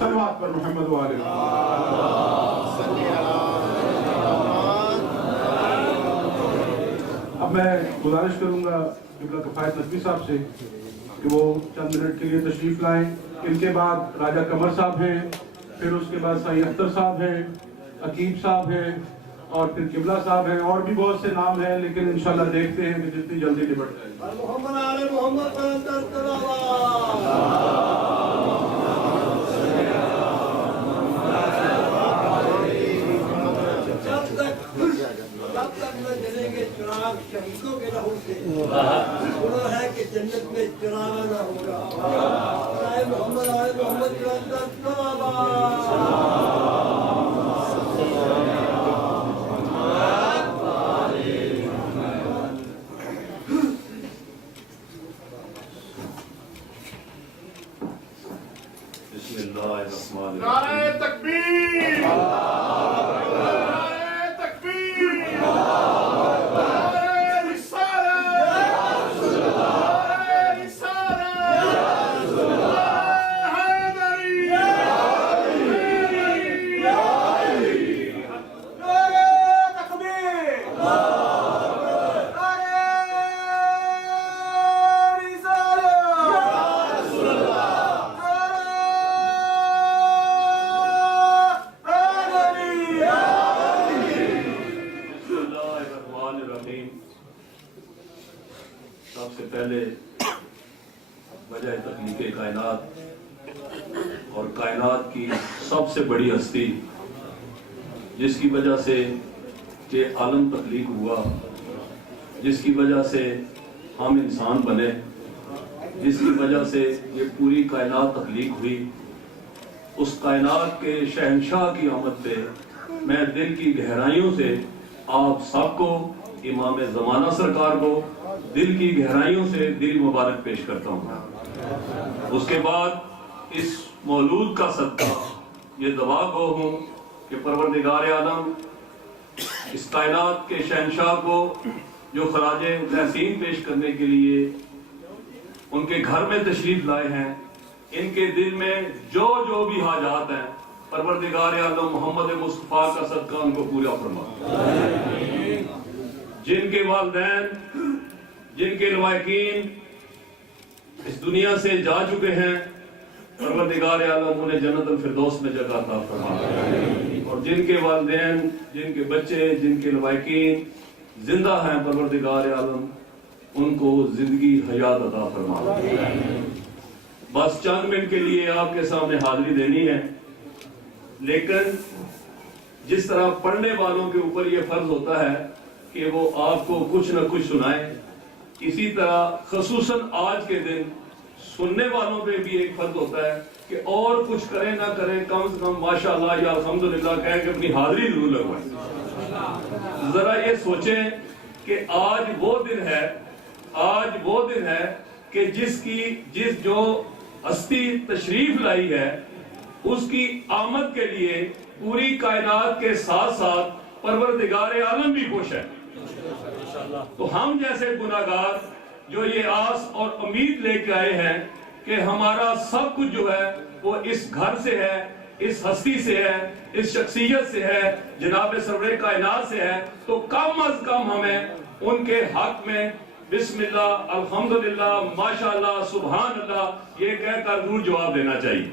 सलवात पर मोहम्मद वाले। अब मैं गुजारिश करूंगा क़िबला किफ़ायत नकवी साहब से कि वो चंद मिनट के लिए तशरीफ लाएं। इनके बाद राजा कमर साहब हैं, फिर उसके बाद साईं अख्तर साहब हैं, अकीब साहब हैं और फिर किबला साहब हैं, और भी बहुत से नाम हैं, लेकिन इंशाल्लाह देखते हैं कि जितनी जल्दी निपट जाए। जब तक न जलेंगे चिराग शहीदों के लहू से, सुना है कि जन्नत में चिरागा न होगा। मोहम्मद आले मोहम्मद बिस्मिल्लाहिर्रहमानिर्रहीम। नारे तकबीर, नारे तकबीर, नारे रिसालत, नारे रिसालत, हैदरी, नारे तकबीर, नारे सबसे पहले वजह तख्लीक़ कायनात और कायनात की सबसे बड़ी हस्ती जिसकी वजह से ये आलम तख्लीक़ हुआ, जिसकी वजह से हम इंसान बने, जिसकी वजह से ये पूरी कायनात तख्लीक़ हुई, उस कायनात के शहंशाह की आमद पे मैं दिल की गहराइयों से आप सबको, इमाम ज़माना सरकार को दिल की गहराइयों से दिल मुबारक पेश करता हूँ। उसके बाद इस मौलूद का सदका ये दुआ गो हूँ कि परवरदिगार आलम इस कायनात के शहंशाह को जो खराज तहसीन पेश करने के लिए उनके घर में तशरीफ लाए हैं, इनके दिल में जो जो भी हाजात हैं, परवरदिगार आलम मोहम्मद मुस्तफा का सदका उनको पूरा फरमा। जिनके वालिदैन, जिनके लवाकिन इस दुनिया से जा चुके हैं, परवरदिगार आलम उन्हें जन्नतुल फिरदौस में जगह अता फरमा, और जिनके वालिदैन, जिनके बच्चे, जिनके लवाकिन जिंदा हैं, परवरदिगार आलम उनको जिंदगी हयात अता फरमा। बस चंद मिनट के लिए आपके सामने हाजिरी देनी है, लेकिन जिस तरह पढ़ने वालों के ऊपर यह फर्ज होता है कि वो आपको कुछ न कुछ सुनाए, इसी तरह खसूसन आज के दिन सुनने वालों पे भी एक फर्ज होता है कि और कुछ करें ना करें, कम से कम माशाअल्लाह या अल्हम्दुलिल्लाह कह के अपनी हाजिरी जरूर लगवाएं। जरा ये सोचें कि आज वो दिन है कि जिस जो हस्ती तशरीफ लाई है, उसकी आमद के लिए पूरी कायनात के साथ साथ परवरदिगार आलम भी खुश है। तो हम जैसे गुनाहगार जो ये आस और उम्मीद लेके आए हैं कि हमारा सब कुछ जो है वो इस घर से है, इस हस्ती से है, इस शख्सियत से है, जनाब सरवरे कायनात से है, तो कम अज कम हमें उनके हक में बिस्मिल्लाह, अल्हम्दुलिल्लाह, माशाअल्लाह, सुभान अल्लाह ये कहकर जरूर जवाब देना चाहिए।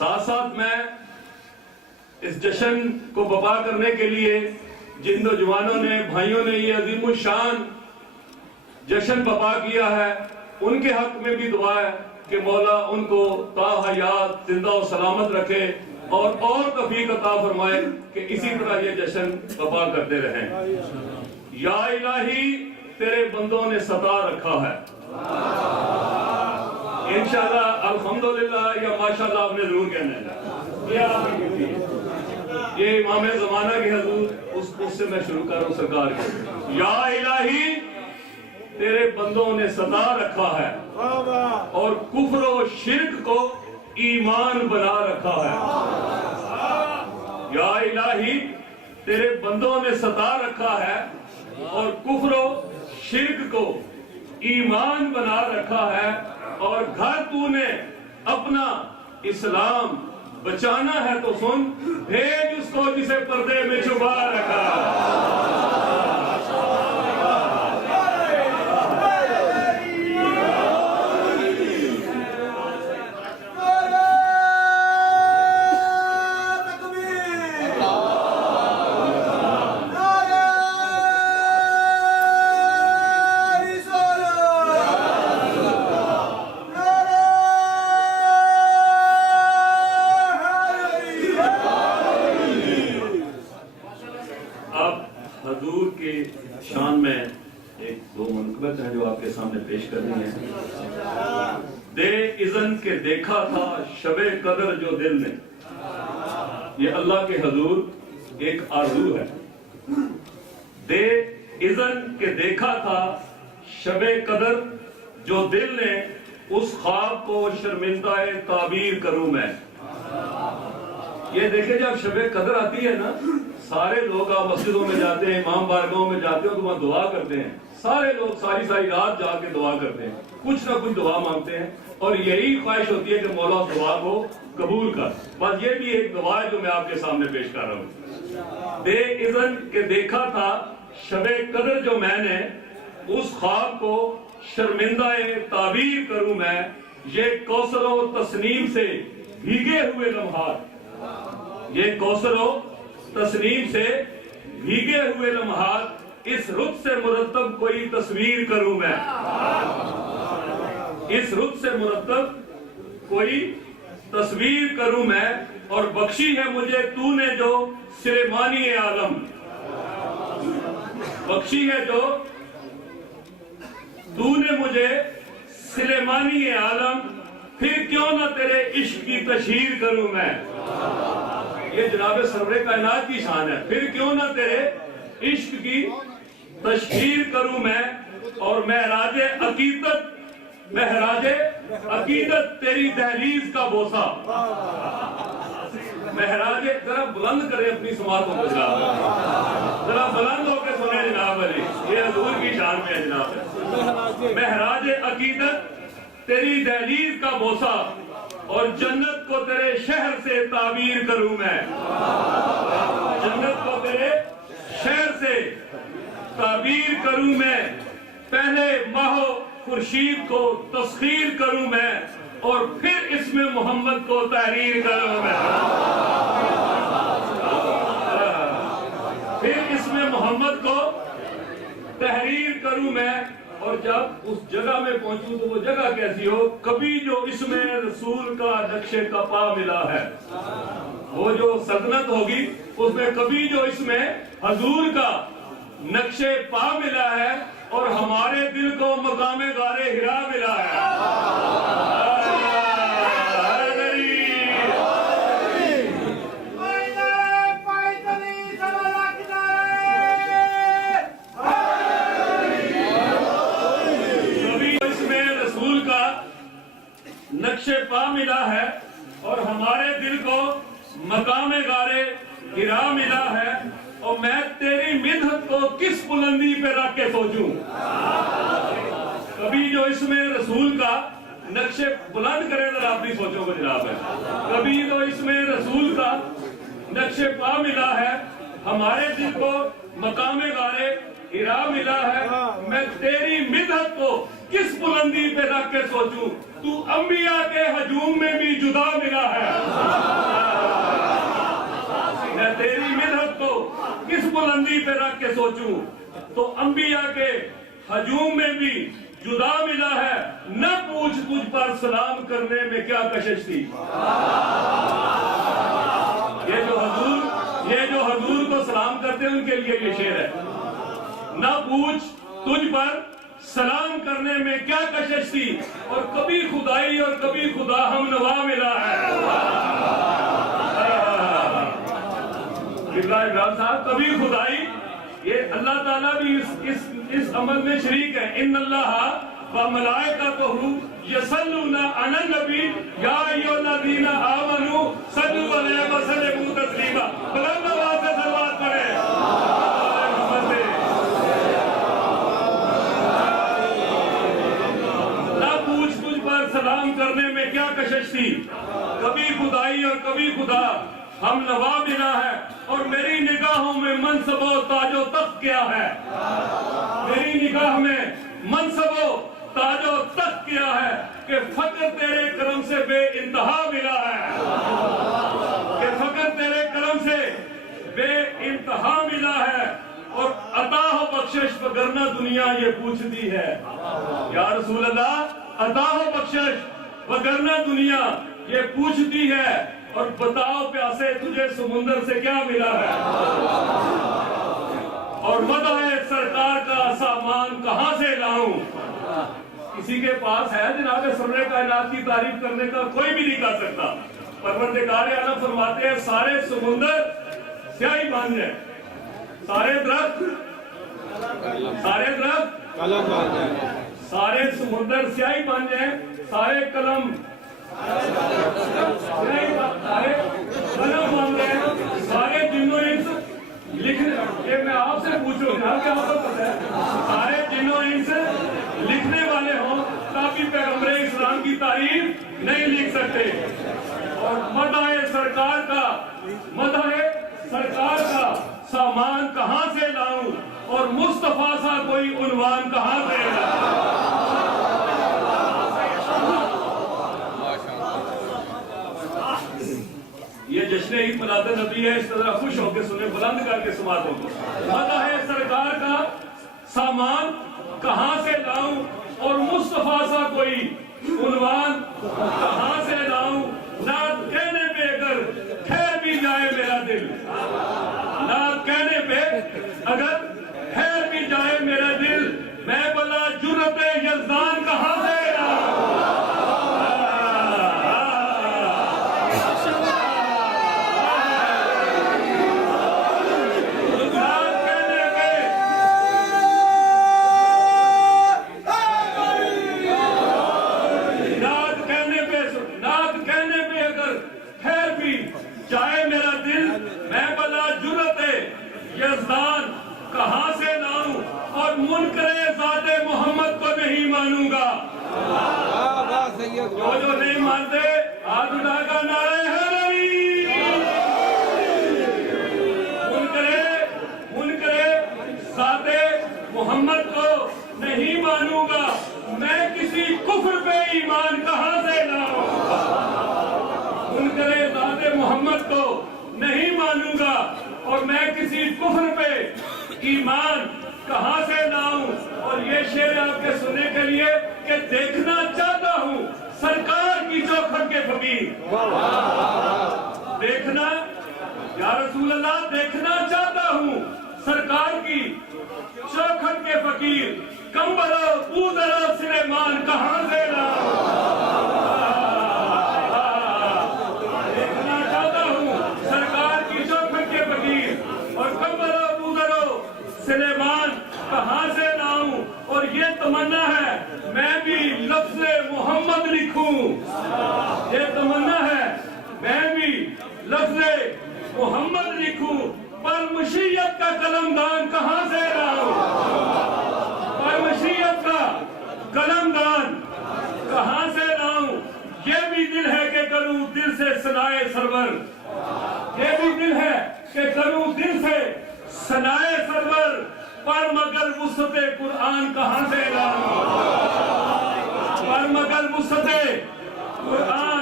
साथ साथ मैं इस जश्न को बपा करने के लिए जिन नौजवानों ने, भाइयों ने ये अजीम शान जश्न बपा किया है, उनके हक में भी दुआ है कि मौला उनको ताहयात जिंदा और सलामत रखे और तौफीक अता फरमाए कि इसी तरह ये जश्न बपा करते रहें। या इलाही तेरे बंदों ने सता रखा है, इंशाअल्लाह अल्हम्दुलिल्लाह या माशाअल्लाह आपने जरूर कहना है। ये इमाम ज़माना के हजूर उससे मैं शुरू कर रहा हूँ सरकार के। या इलाही तेरे बंदों ने सता रखा है और कुफ्र और शिर्क को ईमान बना रखा है। या इलाही तेरे बंदों ने सता रखा है और कुफ्र और शिर्क को ईमान बना रखा है, और घर तूने अपना اسلام بچانا ہے تو سن، بھیج اس کو جسے پردے میں چھپا رکھا۔ حضور کے شان میں ایک دو منقبت ہیں جو آپ کے سامنے پیش کرنی ہیں۔ دے اذن کے دیکھا تھا شب قدر جو دل نے، یہ اللہ کے حضور ایک آرزو ہے۔ دے اذن کے دیکھا تھا شب قدر جو دل نے، اس خواب کو شرمندہ تعبیر کروں میں۔ یہ دیکھیں جب شب قدر آتی ہے نا، سارے لوگ آپ مسجدوں میں جاتے ہیں، امام بارگاہوں میں جاتے ہیں تو وہاں دعا کرتے ہیں، سارے لوگ ساری رات جا کے دعا کرتے ہیں، کچھ نہ کچھ دعا مانگتے ہیں، اور یہی خواہش ہوتی ہے کہ مولا دعا کو قبول کر۔ بس یہ بھی ایک دعا ہے جو میں آپ کے سامنے پیش کر رہا ہوں۔ دے اذن کے دیکھا تھا شب قدر جو میں نے، اس خواب کو شرمندہ تعبیر کروں میں، یہ کوثر و تسنیم سے بھیگے ہوئے لمحات، یہ کوثر و تسنیم سے بھیگے ہوئے لمحات، اس رت سے مرتب کوئی تصویر کروں میں، اس رت سے مرتب کوئی تصویر کروں میں، اور بخشی ہے مجھے تو نے جو سلیمانی عالم، بخشی ہے جو تو نے مجھے سلیمانی عالم، پھر کیوں نہ تیرے عشق کی تشہیر کروں میں۔ یہ جناب سرور کائنات کی شان ہے، پھر کیوں نہ تیرے عشق کی تشہیر کروں میں، اور مہراج عقیدت تیری دہلیز کا بوسہ۔ مہراج، ذرا بلند کرے اپنی سماعتوں کو جناب، ذرا بلند ہو کے سنیں جناب علی، یہ حضور کی شان میں ہے جناب۔ مہراج عقیدت تیری دہلیز کا بوسہ، اور جنت کو تیرے شہر سے تعبیر کروں میں، جنت کو تیرے شہر سے تعبیر کروں میں، پہلے ماہ و خورشید کو تسخیر کروں میں، اور پھر اس میں محمد کو تحریر کروں میں، پھر اس میں محمد کو تحریر کروں میں۔ اور جب اس جگہ میں پہنچوں تو وہ جگہ کیسی ہو، کبھی جو اس میں رسول کا نقش کپا ملا ہے، وہ جو سلطنت ہوگی اس میں کبھی جو اس میں حضور کا نقش پا ملا ہے، اور ہمارے دل کو مقام غار ہرا ملا ہے۔ نقش پا ملا ہے، اور ہمارے دل کو مقام غار ہرا ملا ہے، اور میں تیری مدحت کو کس بلندی پہ رکھ کے سوچوں۔ کبھی جو اس میں رسول کا نقش بلند کرے ذرا اپنی سوچوں کو جناب ہے، کبھی تو اس میں رسول کا نقش پا ملا ہے، ہمارے دل کو مقام غار ہرا ملا ہے، میں تیری مدحت کو کس بلندی پہ رکھ کے سوچوں، تو انبیاء کے ہجوم میں بھی جدا ملا ہے۔ میں تیری مدحت کو کس بلندی پہ رکھ کے سوچوں، تو انبیاء کے ہجوم میں بھی جدا ملا ہے، نہ پوچھ تجھ پر سلام کرنے میں کیا کشش تھی۔ یہ جو حضور کو سلام کرتے ہیں ان کے لیے یہ شعر ہے، نہ پوچھ تجھ پر سلام کرنے میں کیا کشش تھی، اور کبھی خدائی اور کبھی خدا ہم نوا ملا ہے۔ ابراہیم صاحب، کبھی خدائی، یہ اللہ تعالیٰ بھی اس عمل میں شریک ہے۔ ان اللہ وملائکتہ یصلون علی النبی یا ایھا الذین آمنوا صلوا علیہ وسلموا تسلیما۔ بلند آواز سے صلوات پڑھیں۔ نہ پوچھ تجھ پر سلام کرنے میں کیا کشش تھی، کبھی कभी खुदा हम नवा मिला है और मेरी निगाहों में मनसब व ताजो तख्त क्या है, मेरी निगाह में मनसब व ताजो तख्त क्या है कि फक्र तेरे करम से बे इंतहा मिला है, कि फक्र तेरे करम से बे इंतहा मिला है और अता हो बख्शिश वगरना दुनिया ये पूछती है। या रसूल अल्लाह, अता हो बख्शिश वगरना दुनिया ये पूछती है, और बताओ प्यासे तुझे समुंदर से क्या मिला है। और मदह सरकार का सामान कहां से लाऊं। किसी के पास है जनाब सरवरे कायनात की तारीफ करने का, कोई भी नहीं कर सकता। परवरदिगार आलम फरमाते हैं सारे समुंदर स्याही बन जाए, सारे दरख्त सारे समुंदर स्याही बन जाए, सारे कलम सारे कलम बन जाए, सारे जिन्नों इंस लिखने, ये मैं आपसे पूछूं क्या आपको पता है, सारे जिन्नों इंस लिखने वाले हों ताकि पैगंबर इस्लाम की तारीफ नहीं लिख सकते। और मदह सरकार का सामान कहां से लाऊं और मुस्तफा सा कोई उन्वान कहां से लाऊं। ये जश्न ईद मिलाद नबी है, इस तरह खुश होकर सुने, बुलंद करके समातों को। मदह सरकार का सामान कहां से लाऊं और मुस्तफा सा कोई उन्वान कहां से लाऊं। नात कहने पे अगर ठहर भी जाए मेरा दिल, नात कहने पे अगर ठहर भी जाए मेरा दिल, मैं भला जुर्रत यज़दान कहां से लाऊं। जाए मेरा दिल, मैं भला जुर्रत यज़दान कहां से लाऊं और मुनकरे ज़ाते मोहम्मद को नहीं मानूंगा। जो नहीं मानते हाथ उठाकर नारे हैदरी। मुनकरे ज़ाते मोहम्मद को नहीं मानूंगा, मैं किसी कुफ्र पे ईमान कहां से लाऊं। मुनकरे ज़ाते मोहम्मद को नहीं मानूंगा और मैं किसी कुफ्र पे ईमान कहां से लाऊं। और ये शेर आपके सुनने के लिए कि देखना चाहता हूं सरकार की चौखट के फकीर, देखना या रसूल अल्लाह, देखना चाहता हूं सरकार की चौखट के फकीर, कंबरो पूदरो सुलेमान कहां से लाऊं। सुलेमान कहां से लाऊं। और ये तमन्ना है मैं भी लफ्ज़े मोहम्मद लिखूं, ये तमन्ना है मैं भी लफ्ज़े मोहम्मद लिखूं, पर मशीयत का कलमदान कहां से लाऊं। पर मशीयत का कलमदान कहां से लाऊं। ये भी दिल है कि करूं दिल से सनाए सरवर, ये भी दिल है कि करूं दिल से सनाए सरवर, पर मगर वुसअते कुरान कहां से लाऊं। पर मगर वुसअते कुरान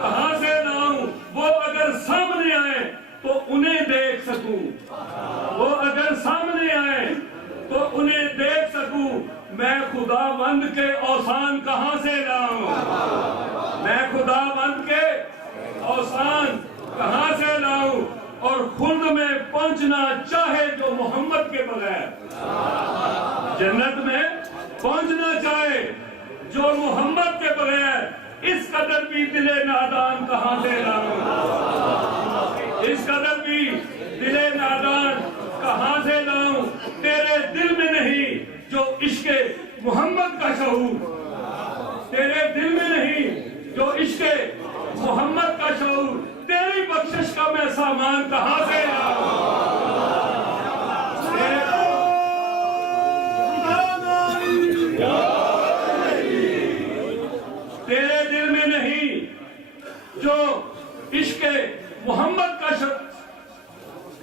कहां से लाऊं। वो अगर सामने आए तो उन्हें देख सकूं, वो अगर सामने आए तो उन्हें देख सकूं, मैं खुदावंद के औसान कहां से लाऊं। मैं खुदावंद के औसान कहां से लाऊं। और खुल्द में पहुंचना चाहे जो मोहम्मद के बगैर, जन्नत में पहुंचना चाहे जो मोहम्मद के बगैर, इस कदर भी दिले नादान कहां से लाऊं। इस कदर भी दिले नादान कहां से लाऊं। तेरे दिल में नहीं जो इश्के मोहम्मद का शऊर, तेरे दिल में नहीं जो इश्के मोहम्मद का शऊर, तेरी बख्शिश का मैं सामान कहां से लाऊं। तेरे दिल में नहीं जो इश्क मोहम्मद का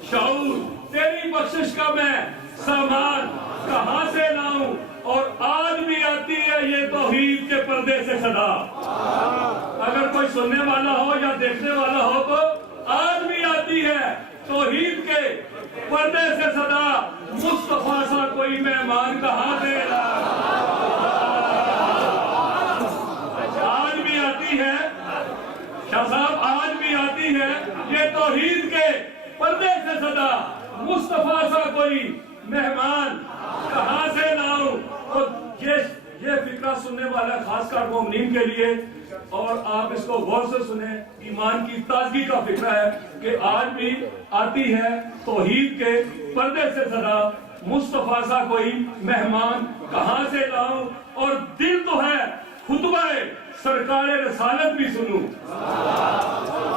शऊर, तेरी बख्शिश का मैं सामान कहां से लाऊं, और आज भी आती है ये तौहीद के पर्दे से सदा। अगर कोई सुनने वाला हो या देखने वाला हो तो आज भी आती है तौहीद के पर्दे से सदा, मुस्तफा सा कोई मेहमान कहां से आज भी आती है शाह साहब, आज भी आती है ये तौहीद के पर्दे से सदा, मुस्तफा सा कोई मेहमान कहां से लाऊं। और ये फिक्रा सुनने वाला खासकर मोमिनीन के लिए, और आप इसको गौर से सुने, ईमान की ताजगी का फिक्रा है कि आज भी आती है तौहीद के पर्दे से सदा, मुस्तफा सा कोई मेहमान कहां से लाऊं। और दिल तो है खुतबा सरकारे रसालत भी सुनूं,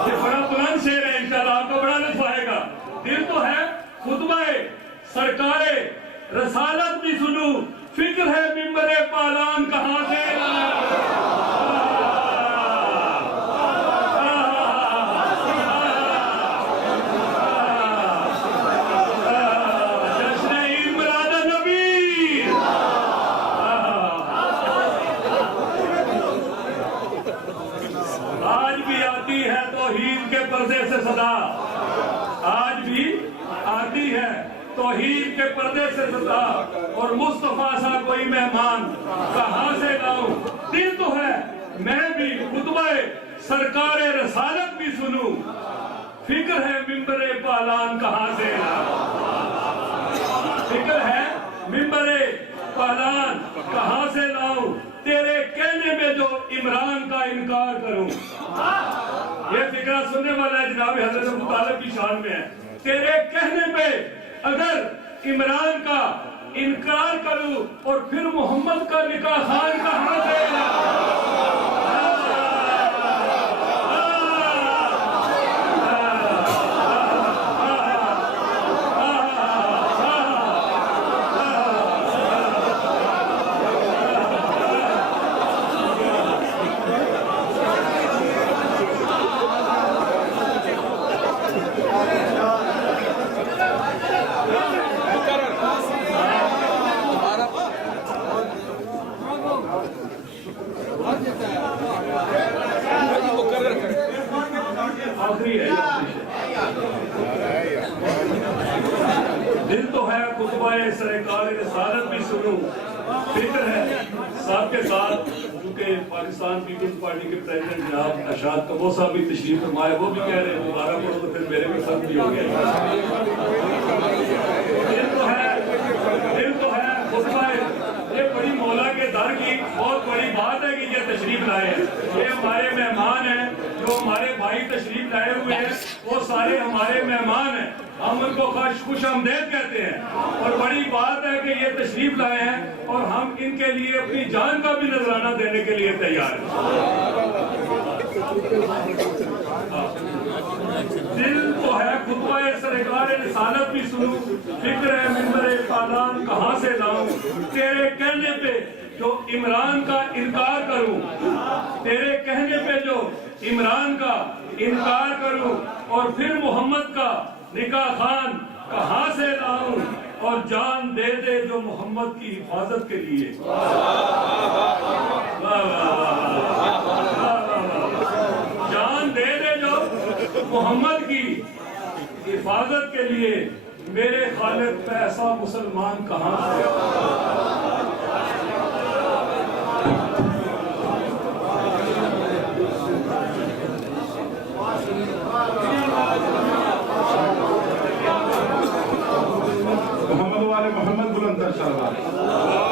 ये बड़ा बुलंद शेर है, इंशाल्लाह आपको बड़ा लुत्फ आएगा। दिल तो है खुतबा सरकारे रसालत भी सुनूं, फिक्र है मिंबरे पालान कहां से पर्दे से सदा, आज भी आती है तौहीद के पर्दे से सदा, और मुस्तफा सा कोई मेहमान कहां से लाऊं। दिल तो है मैं भी खुतबा सरकारे रसालत भी सुनूं, फिक्र है मिंबरे पालान कहां से लाऊं। फिक्र है मिंबरे पालान कहां से लाऊं, तेरे कहने में जो इमरान का इनकार करूं। ये फिक्रा सुनने वाला है जनाब हजरत अबू तालिब की शान में है। तेरे कहने पे अगर इमरान का इनकार करूं, और फिर मोहम्मद का निकाह खान कहां से आखिरी है। दिल तो है खुतबाए सरकारे रसालत भी सुनूं, फिक्र है साथ के साथ, क्योंकि पाकिस्तान पीपल्स पार्टी के प्रेसिडेंट जनाब अशाद कबो साहब भी तशरीफ फरमाए, वो भी कह रहे हैं दोबारा पढ़ो तो फिर मेरे में फर्क भी हो गया। दिल तो है खुतबाए, ये बड़ी मौला के दर की बहुत बड़ी बात है कि ये तशरीफ लाए हैं। ये हमारे मेहमान हैं, जो हमारे भाई तशरीफ लाए हुए हैं वो सारे हमारे मेहमान हैं, हम उनको खुश आमदेद कहते हैं। और बड़ी बात है कि ये तशरीफ लाए हैं और हम इनके लिए अपनी जान का भी नजराना देने के लिए तैयार हैं। दिल तो है खुतबा सरकारे रिसालत भी सुनूं, फिक्र है मिंबरे पालान कहां से लाऊं, तेरे कहने पे जो इमरान का इनकार करूं, तेरे कहने पे जो इमरान का इनकार करूं, और फिर मोहम्मद का निकाह खान कहां से लाऊं, और जान दे दे जो मोहम्मद की हिफाजत के लिए। जान दे दे जो मोहम्मद की हिफाजत के लिए, मेरे खालिद पे ऐसा मुसलमान कहां से। मोहम्मद वाले मोहम्मद बुलंद सलवार।